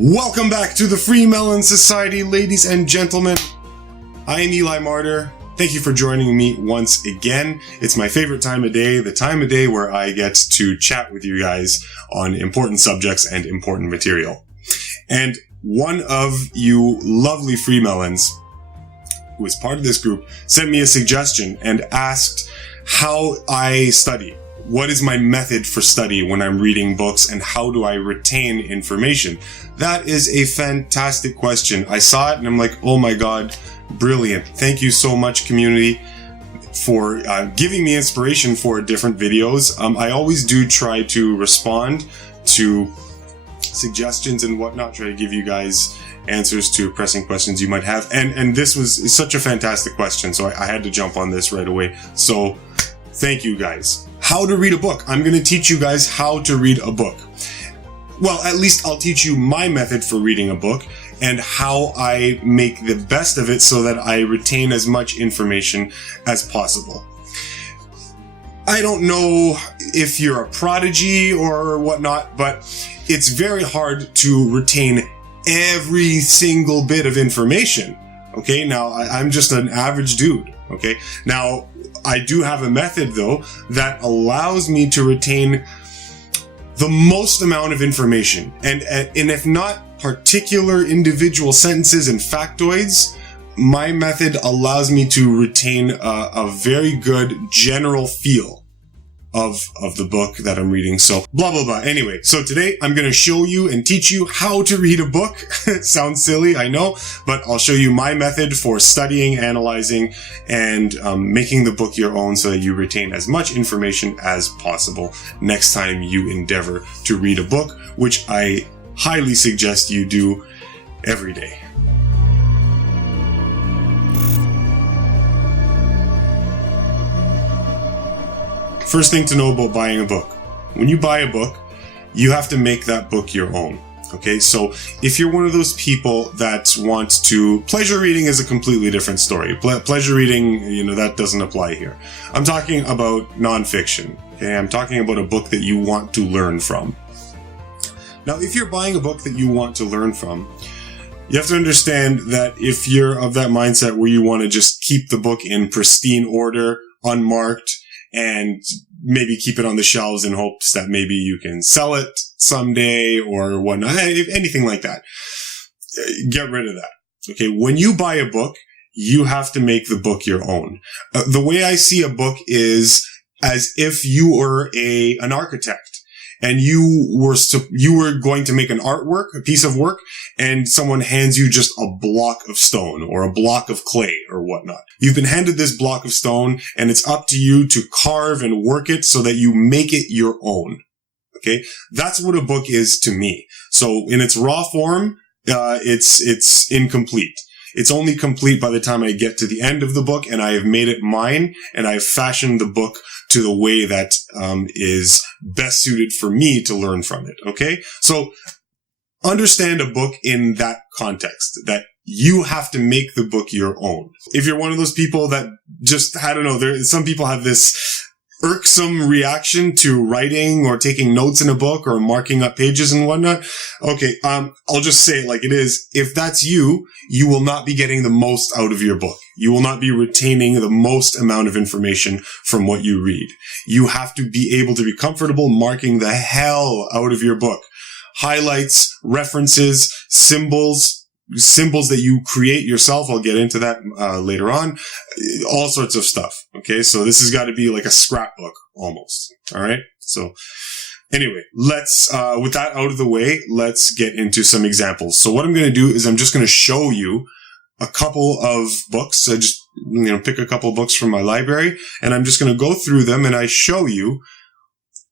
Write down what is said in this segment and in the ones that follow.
Welcome back to the FreeMelon Society, ladies and gentlemen. I am Eli Martyr. Thank you for joining me once again. It's my favorite time of day, the time of day where I get to chat with you guys on important subjects and important material. And one of you lovely FreeMelons, who is part of this group, sent me a suggestion and asked how I study. What is my method for study when I'm reading books, and how do I retain information? That is a fantastic question. I saw it and I'm like, oh my God, brilliant. Thank you so much, community, for giving me inspiration for different videos. I always do try to respond to suggestions and whatnot, try to give you guys answers to pressing questions you might have. And this was such a fantastic question, so I had to jump on this right away. So thank you guys. How to read a book. I'm going to teach you guys how to read a book. Well, at least I'll teach you my method for reading a book and how I make the best of it so that I retain as much information as possible. I don't know if you're a prodigy or whatnot, but it's very hard to retain every single bit of information. Okay, now I'm just an average dude. Okay, now I do have a method though that allows me to retain the most amount of information, and if not particular individual sentences and factoids, my method allows me to retain a very good general feel of the book that I'm reading. So blah, blah, blah. Anyway, so today I'm going to show you and teach you how to read a book. It sounds silly, I know, but I'll show you my method for studying, analyzing, and making the book your own so that you retain as much information as possible next time you endeavor to read a book, which I highly suggest you do every day. First thing to know about buying a book. When you buy a book, you have to make that book your own. Okay, so if you're one of those people that want to... Pleasure reading is a completely different story. Pleasure reading, that doesn't apply here. I'm talking about nonfiction. Okay, I'm talking about a book that you want to learn from. Now, if you're buying a book that you want to learn from, you have to understand that if you're of that mindset where you want to just keep the book in pristine order, unmarked, and maybe keep it on the shelves in hopes that maybe you can sell it someday or whatnot, anything like that, get rid of that. Okay, when you buy a book, you have to make the book your own. The way I see a book is as if you were an architect. And you were going to make an artwork, a piece of work, and someone hands you just a block of stone or a block of clay or whatnot. You've been handed this block of stone, and it's up to you to carve and work it so that you make it your own. Okay? That's what a book is to me. So in its raw form, it's incomplete. It's only complete by the time I get to the end of the book and I have made it mine and I've fashioned the book to the way that is best suited for me to learn from it. Okay? So understand a book in that context, that you have to make the book your own. If you're one of those people that just, I don't know, some people have this irksome reaction to writing or taking notes in a book or marking up pages and whatnot. Okay, I'll just say it like it is. If that's you, you will not be getting the most out of your book. You will not be retaining the most amount of information from what you read. You have to be able to be comfortable marking the hell out of your book. Highlights, references, symbols that you create yourself. I'll get into that later on. All sorts of stuff. Okay, so this has got to be like a scrapbook almost. All right. So anyway, let's with that out of the way, let's get into some examples. So what I'm going to do is I'm just going to show you a couple of books. So just pick a couple of books from my library, and I'm just going to go through them and I show you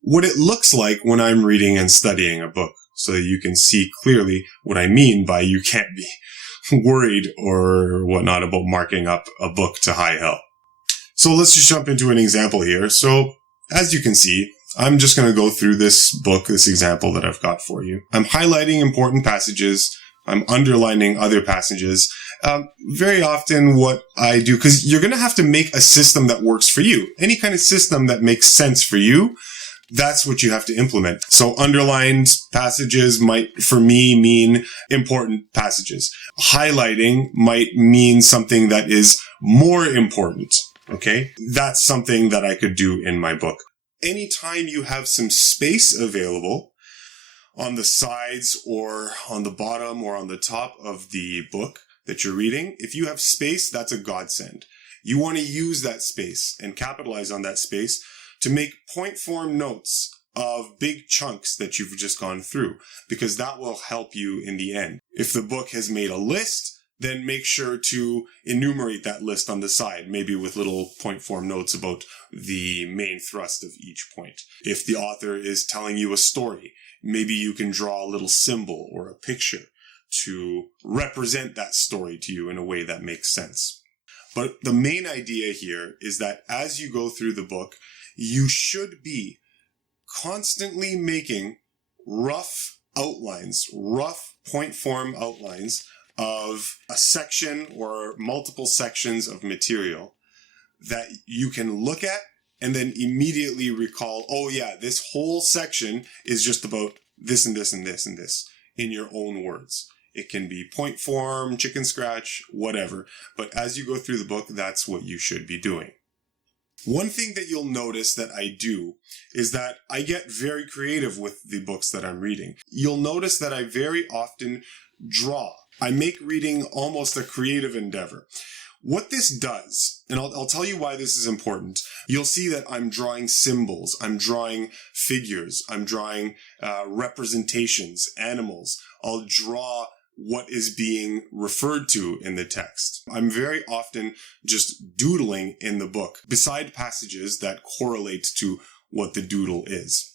what it looks like when I'm reading and studying a book, so that you can see clearly what I mean by you can't be worried or whatnot about marking up a book to high hell. So let's just jump into an example here. So as you can see, I'm just going to go through this book, this example that I've got for you. I'm highlighting important passages. I'm underlining other passages. Very often what I do, because you're going to have to make a system that works for you. Any kind of system that makes sense for you That's what you have to implement. So underlined passages might, for me, mean important passages. Highlighting might mean something that is more important. Okay? That's something that I could do in my book. Anytime you have some space available on the sides or on the bottom or on the top of the book that you're reading, if you have space, that's a godsend. You want to use that space and capitalize on that space to make point form notes of big chunks that you've just gone through, because that will help you in the end. If the book has made a list, then make sure to enumerate that list on the side, maybe with little point form notes about the main thrust of each point. If the author is telling you a story, maybe you can draw a little symbol or a picture to represent that story to you in a way that makes sense. But the main idea here is that as you go through the book, you should be constantly making rough outlines, rough point form outlines of a section or multiple sections of material that you can look at and then immediately recall, oh yeah, this whole section is just about this and this and this and this in your own words. It can be point form, chicken scratch, whatever. But as you go through the book, that's what you should be doing. One thing that you'll notice that I do is that I get very creative with the books that I'm reading. You'll notice that I very often draw. I make reading almost a creative endeavor. What this does, and I'll tell you why this is important, you'll see that I'm drawing symbols, I'm drawing figures, I'm drawing representations, animals. I'll draw what is being referred to in the text. I'm very often just doodling in the book, beside passages that correlate to what the doodle is.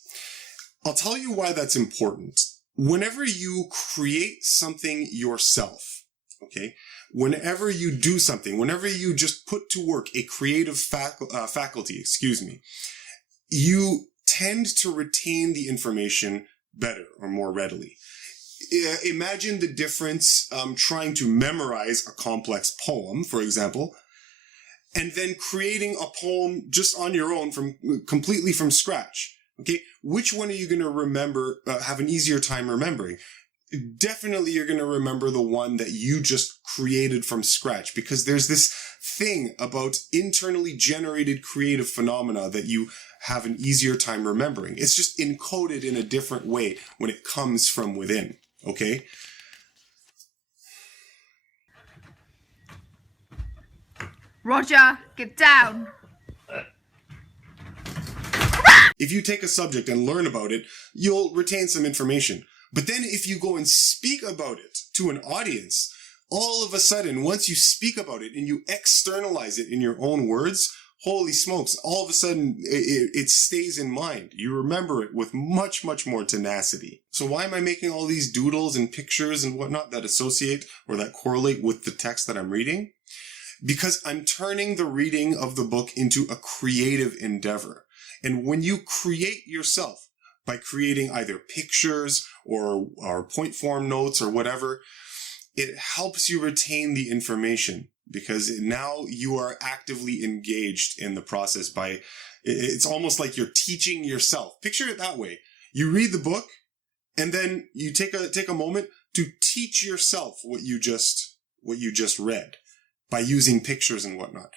I'll tell you why that's important. Whenever you create something yourself, okay, whenever you do something, whenever you just put to work a creative faculty, you tend to retain the information better or more readily. Imagine the difference trying to memorize a complex poem, for example, and then creating a poem just on your own completely from scratch. Okay, which one are you going to remember, have an easier time remembering? Definitely you're going to remember the one that you just created from scratch, because there's this thing about internally generated creative phenomena that you have an easier time remembering. It's just encoded in a different way when it comes from within. Okay? Roger, get down. If you take a subject and learn about it, you'll retain some information. But then if you go and speak about it to an audience, all of a sudden, once you speak about it and you externalize it in your own words, holy smokes, all of a sudden it stays in mind. You remember it with much, much more tenacity. So why am I making all these doodles and pictures and whatnot that associate or that correlate with the text that I'm reading? Because I'm turning the reading of the book into a creative endeavor. And when you create yourself by creating either pictures or point form notes or whatever, it helps you retain the information, because now you are actively engaged in the process it's almost like you're teaching yourself. Picture it that way. You read the book and then you take a moment to teach yourself what you just read by using pictures and whatnot.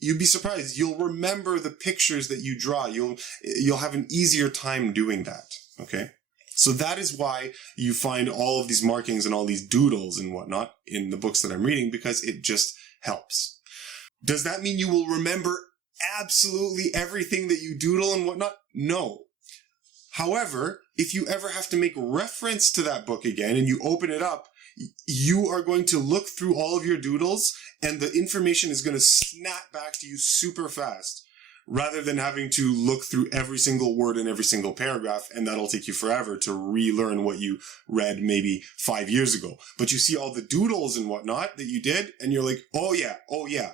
You'd be surprised. You'll remember the pictures that you draw. You'll have an easier time doing that. Okay? So that is why you find all of these markings and all these doodles and whatnot in the books that I'm reading, because it just helps. Does that mean you will remember absolutely everything that you doodle and whatnot? No. However, if you ever have to make reference to that book again and you open it up, you are going to look through all of your doodles and the information is going to snap back to you super fast, rather than having to look through every single word in every single paragraph, and that'll take you forever to relearn what you read maybe 5 years ago. But you see all the doodles and whatnot that you did, and you're like, oh yeah.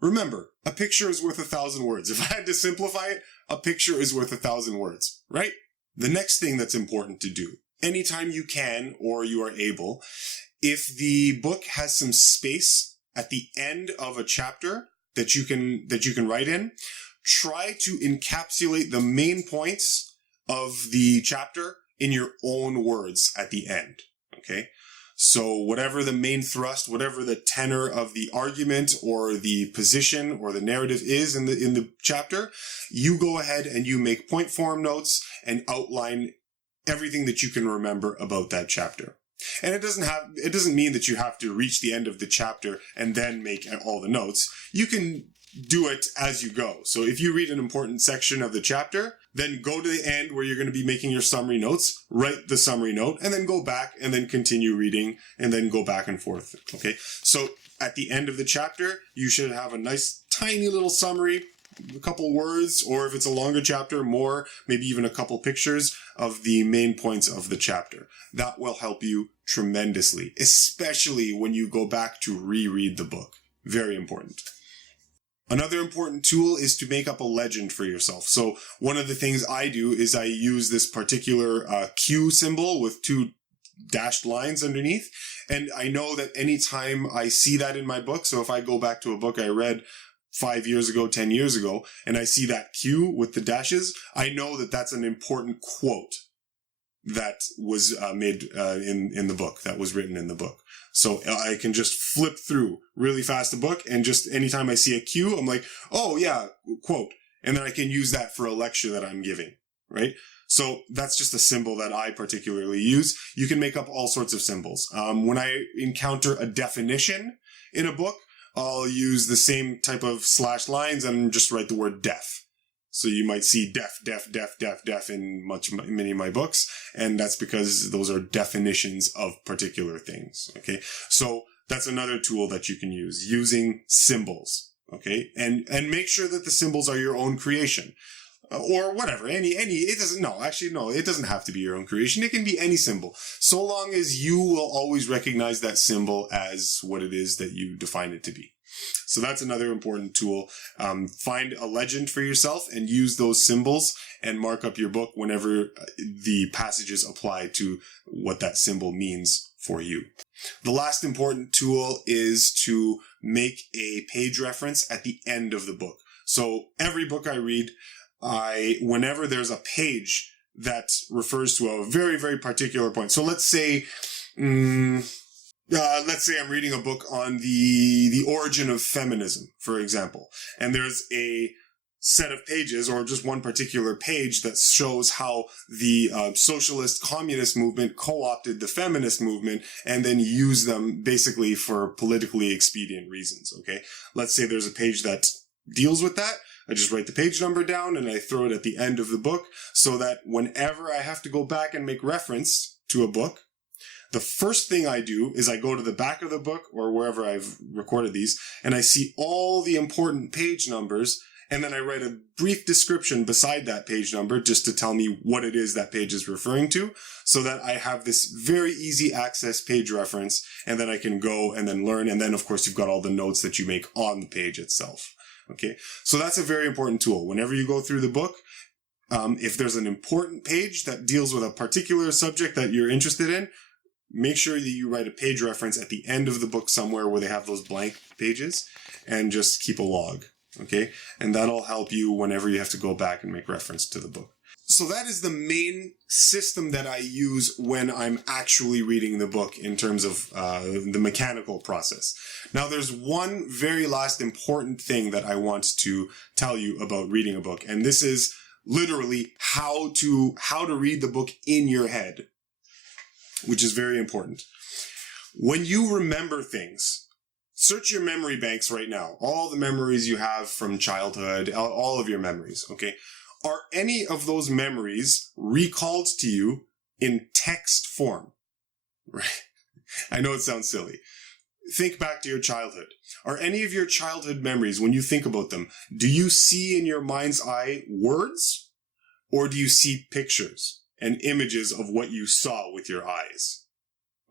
Remember, a picture is worth 1,000 words. If I had to simplify it, a picture is worth 1,000 words, right? The next thing that's important to do, anytime you can or you are able, if the book has some space at the end of a chapter that you can write in, try to encapsulate the main points of the chapter in your own words at the end. Okay? So whatever the main thrust, whatever the tenor of the argument or the position or the narrative is in the chapter, you go ahead and you make point form notes and outline everything that you can remember about that chapter. And it doesn't mean that you have to reach the end of the chapter and then make all the notes. You can do it as you go. So if you read an important section of the chapter, then go to the end where you're going to be making your summary notes, write the summary note, and then go back and then continue reading and then go back and forth. Okay. So at the end of the chapter, you should have a nice tiny little summary, a couple words, or if it's a longer chapter, more, maybe even a couple pictures of the main points of the chapter. That will help you tremendously, especially when you go back to reread the book. Very important. Another important tool is to make up a legend for yourself. So one of the things I do is I use this particular Q symbol with 2 dashed lines underneath. And I know that anytime I see that in my book, so if I go back to a book I read 5 years ago, 10 years ago, and I see that Q with the dashes, I know that that's an important quote that was made in the book, that was written in the book. So I can just flip through really fast the book, and just anytime I see a Q, I'm like, oh yeah, quote. And then I can use that for a lecture that I'm giving, right? So that's just a symbol that I particularly use. You can make up all sorts of symbols. When I encounter a definition in a book, I'll use the same type of slash lines and just write the word deaf. So you might see deaf in many of my books, and that's because those are definitions of particular things, okay? So that's another tool that you can use, using symbols, okay? And make sure that the symbols are your own creation. Or whatever, it doesn't have to be your own creation. It can be any symbol, so long as you will always recognize that symbol as what it is that you define it to be. So that's another important tool. Find a legend for yourself and use those symbols and mark up your book whenever the passages apply to what that symbol means for you. The last important tool is to make a page reference at the end of the book. So every book I read, whenever there's a page that refers to a very, very particular point. So let's say I'm reading a book on the origin of feminism, for example, and there's a set of pages or just one particular page that shows how the socialist communist movement co-opted the feminist movement and then used them basically for politically expedient reasons. Okay. Let's say there's a page that deals with that. I just write the page number down and I throw it at the end of the book so that whenever I have to go back and make reference to a book, the first thing I do is I go to the back of the book or wherever I've recorded these and I see all the important page numbers, and then I write a brief description beside that page number just to tell me what it is that page is referring to, so that I have this very easy access page reference, and then I can go and then learn. And then of course you've got all the notes that you make on the page itself. Okay. So that's a very important tool. Whenever you go through the book, if there's an important page that deals with a particular subject that you're interested in, make sure that you write a page reference at the end of the book somewhere where they have those blank pages, and just keep a log, okay? And that'll help you whenever you have to go back and make reference to the book. So that is the main system that I use when I'm actually reading the book in terms of the mechanical process. Now, there's one very last important thing that I want to tell you about reading a book, and this is literally how to read the book in your head, which is very important. When you remember things, search your memory banks right now. All the memories you have from childhood, all of your memories, okay? Are any of those memories recalled to you in text form? Right? I know it sounds silly. Think back to your childhood. Are any of your childhood memories, when you think about them, do you see in your mind's eye words? Or do you see pictures and images of what you saw with your eyes?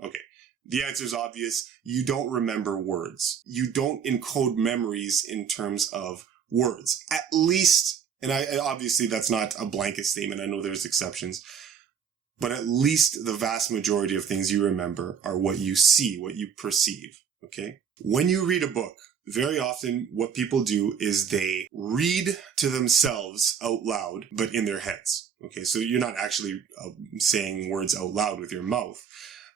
Okay. The answer is obvious. You don't remember words. You don't encode memories in terms of words. At least, and obviously that's not a blanket statement. I know there's exceptions. But at least the vast majority of things you remember are what you see, what you perceive. Okay? When you read a book, very often what people do is they read to themselves out loud, but in their heads. Okay, so you're not actually saying words out loud with your mouth,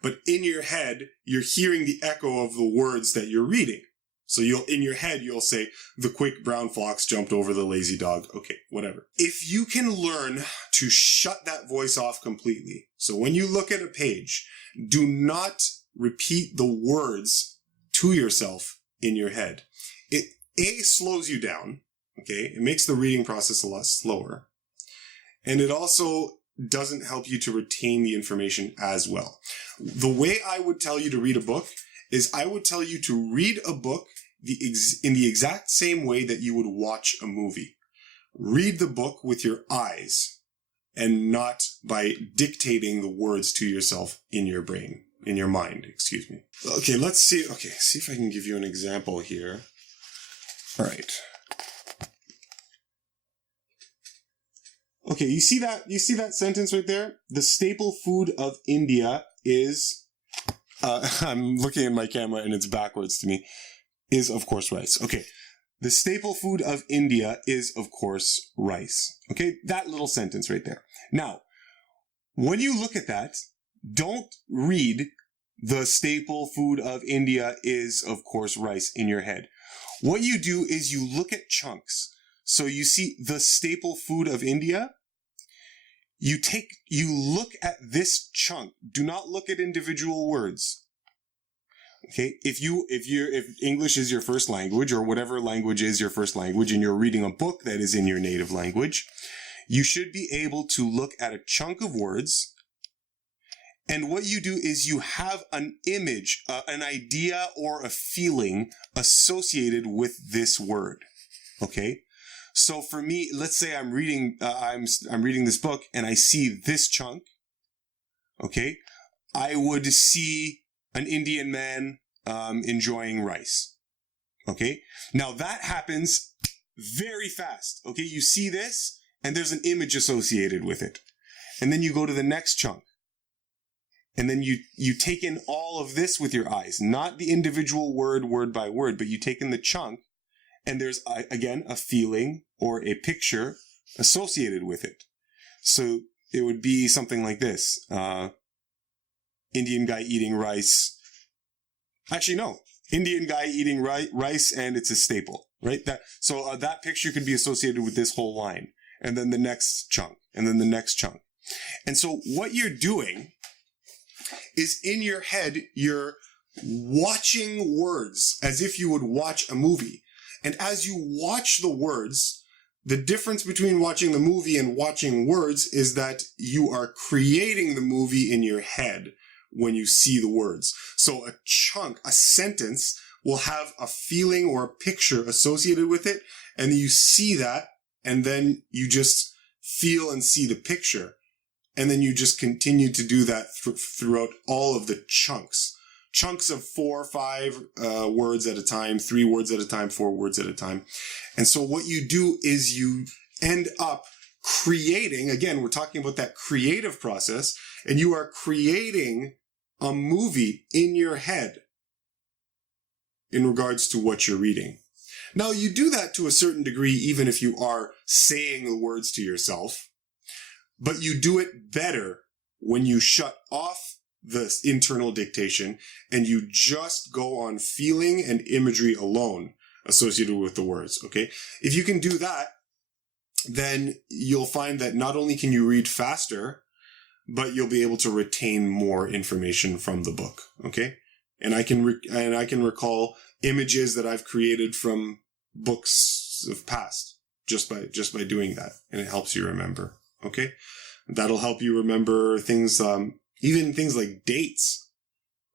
but in your head, you're hearing the echo of the words that you're reading. So in your head, you'll say, the quick brown fox jumped over the lazy dog. Okay, whatever. If you can learn to shut that voice off completely, so when you look at a page, do not repeat the words to yourself in your head. It slows you down, okay? It makes the reading process a lot slower. And it also doesn't help you to retain the information as well. The way I would tell you to read a book is I would tell you to read a book in the exact same way that you would watch a movie. Read the book with your eyes and not by dictating the words to yourself in your brain, in your mind, excuse me. Okay, let's see. Okay, see if I can give you an example here. All right. Okay, you see that sentence right there? The staple food of India is, I'm looking at my camera and it's backwards to me, is of course rice. Okay, the staple food of India is of course rice. Okay, that little sentence right there. Now, when you look at that, don't read the staple food of India is of course rice in your head. What you do is you look at chunks. So you see the staple food of India. You look at this chunk. Do not look at individual words. Okay. If English is your first language or whatever language is your first language and you're reading a book that is in your native language, you should be able to look at a chunk of words. And what you do is you have an image, an idea or a feeling associated with this word. Okay. So for me, let's say I'm reading this book and I see this chunk. Okay. I would see an Indian man, enjoying rice. Okay. Now that happens very fast. Okay. You see this and there's an image associated with it. And then you go to the next chunk. And then you take in all of this with your eyes, not the individual word by word, but you take in the chunk. And there's, again, a feeling or a picture associated with it. So it would be something like this. Indian guy eating rice. Actually, no. Indian guy eating rice and it's a staple, right? That picture could be associated with this whole line. And then the next chunk. And then the next chunk. And so what you're doing is in your head, you're watching words as if you would watch a movie. And as you watch the words, the difference between watching the movie and watching words is that you are creating the movie in your head when you see the words. So a chunk, a sentence will have a feeling or a picture associated with it. And you see that, and then you just feel and see the picture. And then you just continue to do that throughout all of the chunks. Chunks of 4 or 5 words at a time, 3 words at a time, 4 words at a time. And so what you do is you end up creating, again, we're talking about that creative process, and you are creating a movie in your head in regards to what you're reading. Now, you do that to a certain degree, even if you are saying the words to yourself, but you do it better when you shut off the internal dictation and you just go on feeling and imagery alone associated with the words. Okay. If you can do that, then you'll find that not only can you read faster, but you'll be able to retain more information from the book. Okay. And I can recall images that I've created from books of past just by doing that. And it helps you remember. Okay. That'll help you remember things, even things like dates,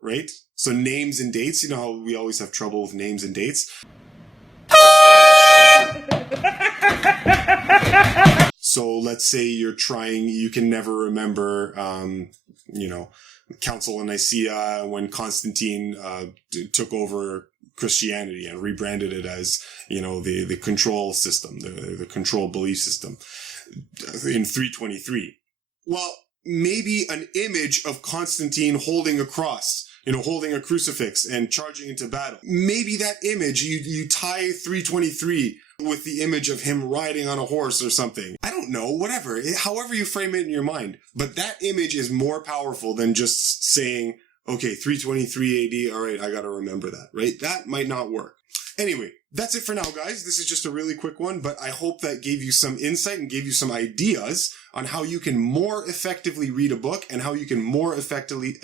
right? So names and dates, you know how we always have trouble with names and dates? So let's say you can never remember, Council of Nicaea when Constantine took over Christianity and rebranded it as, the control system, the control belief system in 323. Well, maybe an image of Constantine holding a cross holding a crucifix and charging into battle. Maybe that image, you tie 323 with the image of him riding on a horse or something. I don't know, whatever. However you frame it in your mind. But that image is more powerful than just saying, okay, 323 AD, all right, I gotta remember that, right? That might not work. Anyway, that's it for now, guys. This is just a really quick one, but I hope that gave you some insight and gave you some ideas on how you can more effectively read a book and how you can more effectively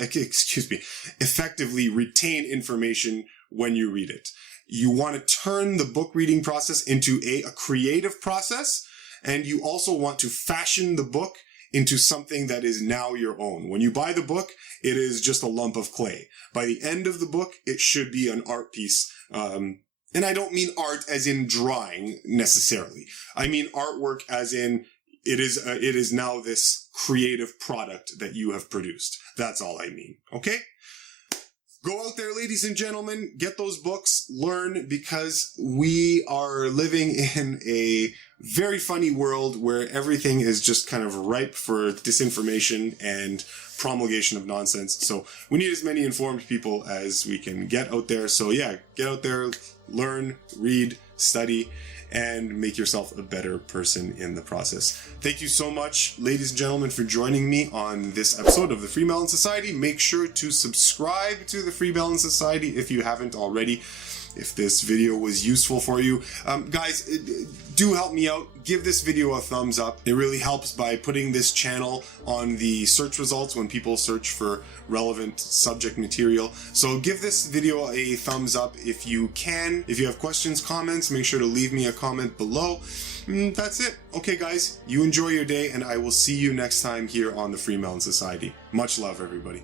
retain information when you read it. You want to turn the book reading process into a creative process, and you also want to fashion the book into something that is now your own. When you buy the book, it is just a lump of clay. By the end of the book, it should be an art piece. And I don't mean art as in drawing necessarily. I mean artwork as in it is now this creative product that you have produced. That's all I mean. Okay? Go out there, ladies and gentlemen, get those books, learn, because we are living in a very funny world where everything is just kind of ripe for disinformation and promulgation of nonsense. So we need as many informed people as we can get out there. So yeah, get out there, learn, read, study, and make yourself a better person in the process. Thank you so much, ladies and gentlemen, for joining me on this episode of the FreeMelon Society. Make sure to subscribe to the FreeMelon Society if you haven't already. If this video was useful for you. Guys, do help me out. Give this video a thumbs up. It really helps by putting this channel on the search results when people search for relevant subject material. So give this video a thumbs up if you can. If you have questions, comments, make sure to leave me a comment below. That's it. Okay, guys, you enjoy your day, and I will see you next time here on the FreeMelon Society. Much love, everybody.